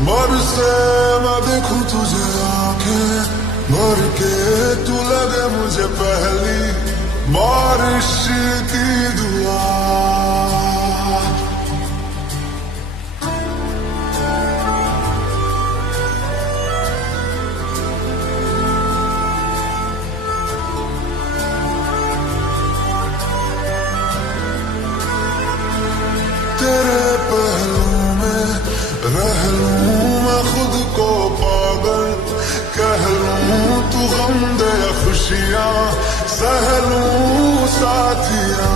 बरसे मैं देखूं तुझे आंखें भर के, तू लगे मुझे पहली बारिश की दुआ। तेरे पहलू में रह लूं मैं खुद को पागल, कह लूं तू गम दे खुशियां सह लूं साथिया।